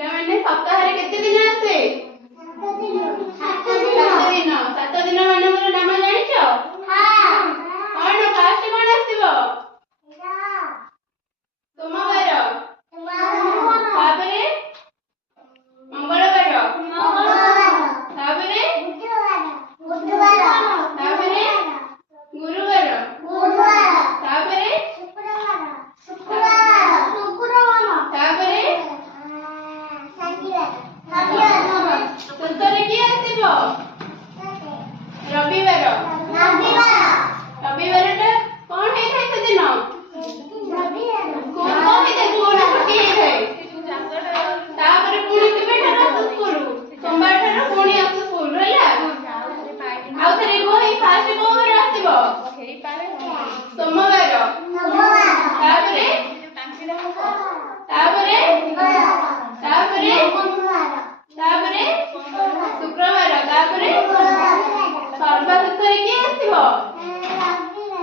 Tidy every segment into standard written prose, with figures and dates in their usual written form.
ପିଲାମାନେ ସପ୍ତାହରେ କେତେ ଦିନ ଆସେ? 7 ଦିନ। 7 ଦିନ ମାନଙ୍କର ନାମ ଜାଣିଛ? କଣ ଫାଷ୍ଟ କଣ ଆସିବ? ସୋମବାର, ତାପରେ ମଙ୍ଗଳବାର, ତାପରେ ତାପରେ ଗୁରୁବାର, ତାପରେ ତାପରେ ଶେଷରେ କିଏ ଆସିବ? ରବିବାର। ରବିବାରଟା କଣ ହେଇଥାଏ ସେଦିନ? ସ୍କୁଲ କଣ ହେଇଥାଏ? ସ୍କୁଲ ଛୁଟି ହେଇଥାଏ। ତାପରେ ପୁଣି କେବେଠାରୁ ଆସୁ ସ୍କୁଲ? ସୋମବାର ଠାରୁ ପୁଣି ଆସୁ ସ୍କୁଲ ହେଲା। ଆଉ ଥରେ କହି ଫାଷ୍ଟ କୋଉ ବାର ଆସିବ? ସୋମବାର, ତାପରେ ତାପରେ ତାପରେ ତାପରେ ଶୁକ୍ରବାର, ତାପରେ ସର୍ବଶେଷରେ କିଏ ଆସିବ?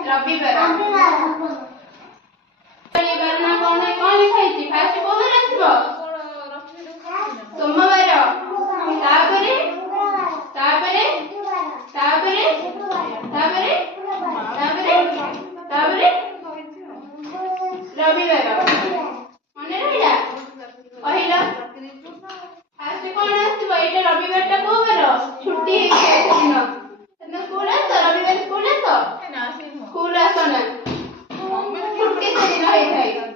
ରବିବାର। ରବିବାର ନା କଣ ଲେଖା ହେଇଛି? ଫାଷ୍ଟ କୋଉ ବାର ଆସିବ? ସୋମବାର, ତାପରେ ତାପରେ ତାପରେ ତାପରେ ତାପରେ ତାପରେ ରବିବାର। ମନେ ରହିଲା? କହିଲ ଫାଷ୍ଟ କଣ ଆସିବ? ଏଇଟା ରବିବାରଟା କୋଉ ବାର? ଛୁଟି ହେଇଥାଏ ସେଦିନ। ସେଦିନ ସ୍କୁଲ ଆସ? ରବିବାର ସ୍କୁଲ ଆସ? ସ୍କୁଲ ଆସ ନା, ଛୁଟି ସେଦିନ ହେଇଥାଏ।